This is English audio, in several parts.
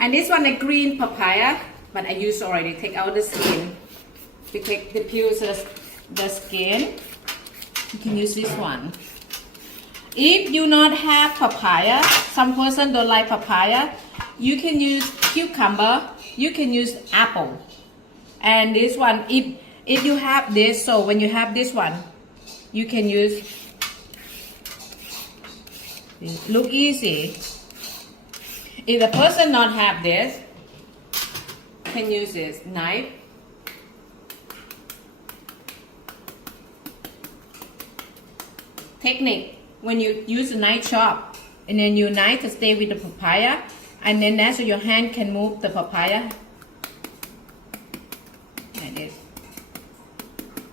And this one a green papaya, but I use already. Take out the skin. We take the peels, the skin. You can use this one. If you not have papaya, some person don't like papaya, you can use cucumber, you can use apple. And this one, if you have this, so when you have this one, you can use, look easy. If the person not have this, can use this knife. Technique, when you use a knife chop, and then you knife to stay with the papaya, and then that's so your hand can move the papaya. Like this.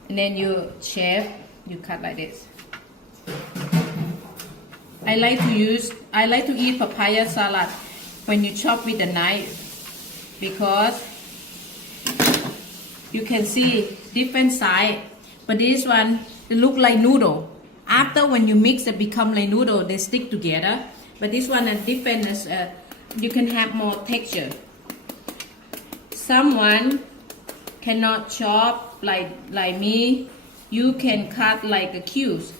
And then you shape, you cut like this. I like to eat papaya salad when you chop with a knife, because you can see different side. But this one, it look like noodle. After when you mix it become like noodle, they stick together. But this one is different, you can have more texture. Someone cannot chop like me, you can cut like a cubes.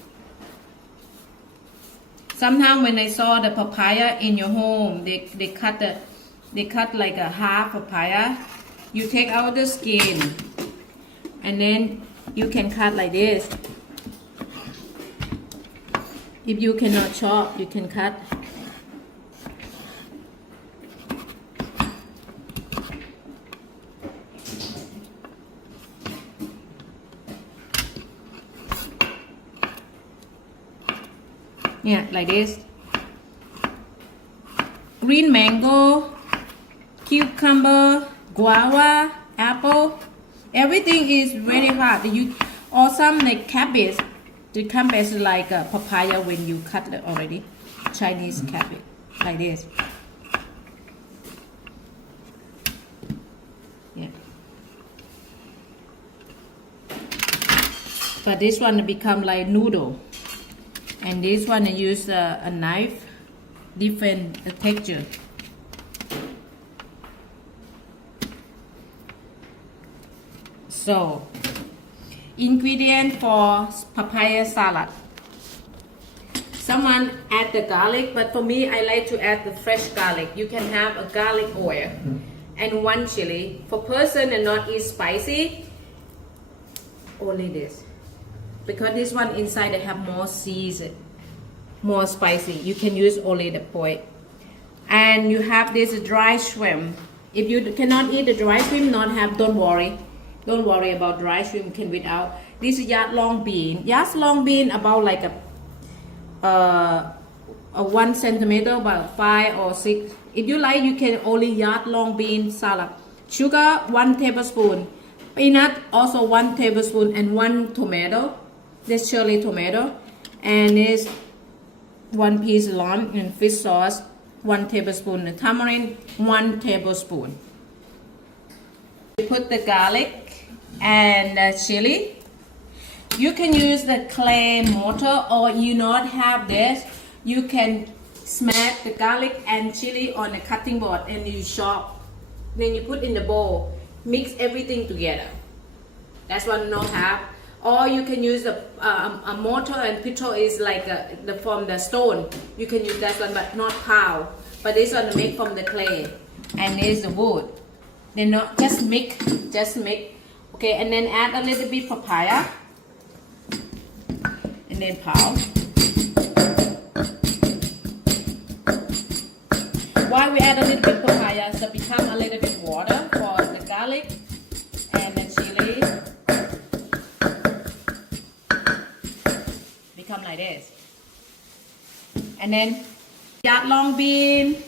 Sometimes when I saw the papaya in your home, they cut like a half papaya. You take out the skin, and then you can cut like this. If you cannot chop, you can cut. Yeah, like this. Green mango, cucumber, guava, apple. Everything is very hard. Or some like cabbage. The cabbage is like a papaya when you cut it already. Chinese cabbage, like this. Yeah. But this one become like noodle. And this one I use a knife, different texture. So, ingredient for papaya salad. Someone add the garlic, but for me I like to add the fresh garlic. You can have a garlic oil and one chili. For person and not eat spicy, only this. Because this one inside they have more season, more spicy. You can use only the point. And you have this dry shrimp. If you cannot eat the dry shrimp, don't worry. Don't worry about dry shrimp, can without. This is yard long bean. Yard long bean about like a 1 centimeter, about 5 or 6. If you like, you can only yard long bean salad. Sugar 1 tablespoon. Peanut also 1 tablespoon, and 1 tomato. This cherry tomato, and this 1 piece lamb, and fish sauce 1 tablespoon. The tamarind 1 tablespoon. You put the garlic and the chili. You can use the clay mortar, or you not have this, you can smash the garlic and chili on a cutting board and you chop. Then you put in the bowl, mix everything together. That's what not have. Or you can use a mortar and pestle is like from the stone. You can use that one, but not pound. But this one made from the clay, and this is the wood. Then not just mix. Okay, and then add a little bit papaya, and then pound. Why we add a little bit papaya? So become a little bit water for the garlic and the chili. Become like this. And then yard long bean,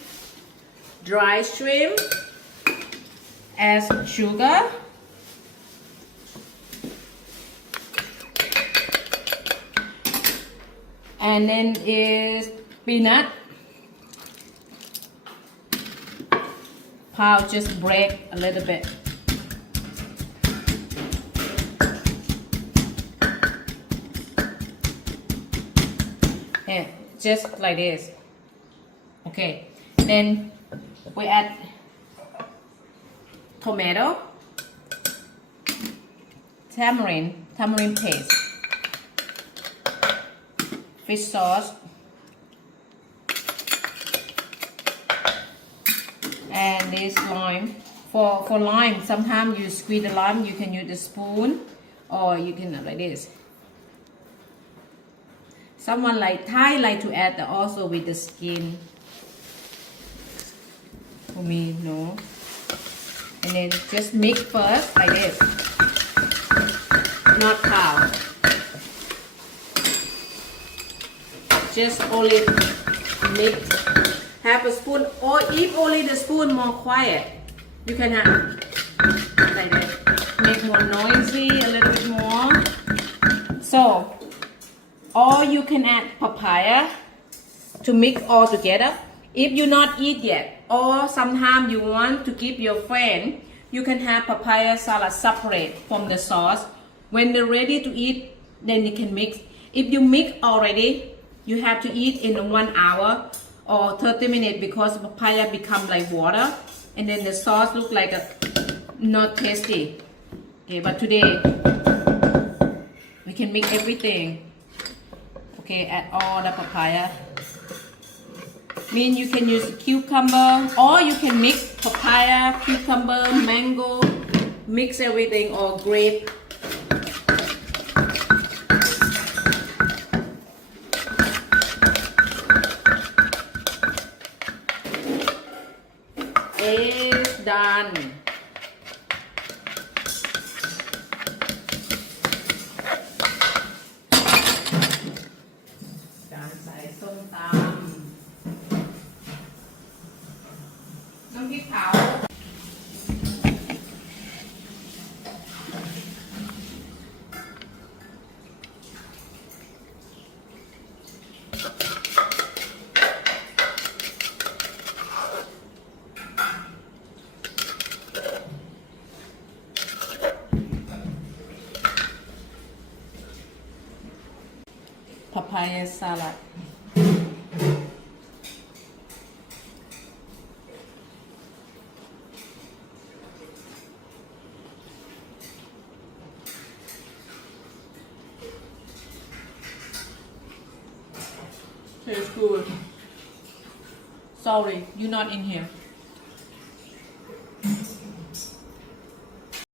dry shrimp, as sugar, and then is peanut. Pound, just break a little bit. Yeah, just like this. Okay, then we add tomato, tamarind paste, fish sauce, and this lime. For lime, sometimes you squeeze the lime, you can use a spoon, or you can like this. Someone like Thai like to add also with the skin. For me, no. And then just mix first like this. Not cow. Just only mix. Have a spoon, or if only the spoon more quiet, you can have like that. Make more noisy, a little bit more. So, or you can add papaya to mix all together. If you not eat yet, or sometimes you want to give your friend, you can have papaya salad separate from the sauce. When they're ready to eat, then you can mix. If you mix already, you have to eat in 1 hour or 30 minutes because papaya become like water, and then the sauce look like not tasty. Okay, but today we can mix everything. Okay, add all the papaya. Mean you can use cucumber, or you can mix papaya, cucumber, mango, mix everything, or grape. It's done. Done. ใส่ส้มตำน้ำพริกเผา Papaya salad. Tastes good. Sorry, you're not in here.